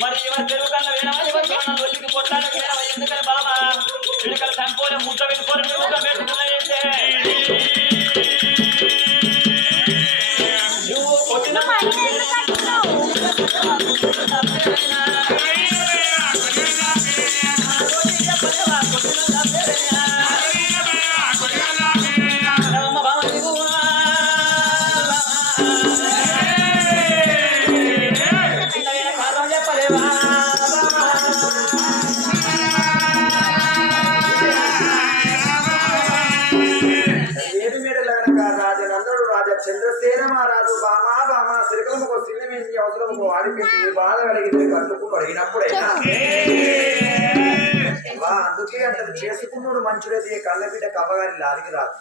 మరి ఎవరు తెలుగు కన్నా వేనవా ఎవరు ఒల్లికి కొట్లాడక వేనవా ఎందుకని బామా పిల్లకలు సంపూర్ణ ముద్ద పెట్టుకొని ముఖం పెట్టుకున్నాయంటే నువ్వు కొట్టిన చంద్రసేన మహారాజు బామా బామా శ్రీకలముకు సిన్నమేసి అవసరము వాడిపెట్టి బాధ కలిగింది కట్టుకుని అడిగినప్పుడైనా అందుకే అంటది చేసుకున్నాడు మంచుడది కళ్ళబిడ్డ కవ్వగారి లాదికి రాదు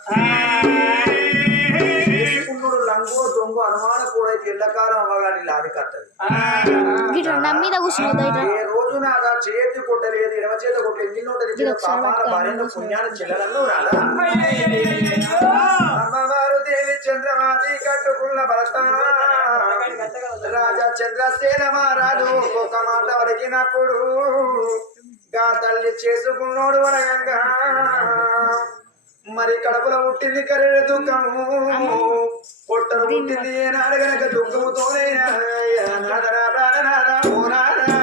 చేసుకున్నాడు లంగో దొంగ అనుమాన కూడా ఎల్లకాలం అవ్వగారి లాది కట్టది ఏ రోజు నాగా చేతి కొట్టలేదు ఎడమ చేత కొట్టలేదు ఎన్ని నోటది పాపాల భార్య పుణ్యాల చెల్లెలను రాదా అమ్మవారు దేవి చంద్రమాది కట్టుకున్న భర్త రాజా చంద్రసేన మహారాజు ఒక మాట వరకినప్పుడు గా తల్లి చేసుకున్నోడు వరగంగా మరి కడపలో పుట్టింది కరెడు దుఃఖము పొట్టలు పుట్టింది ఏనాడు గనక దుఃఖముతోనే నాదరా ప్రాణనాద ఓ నాదా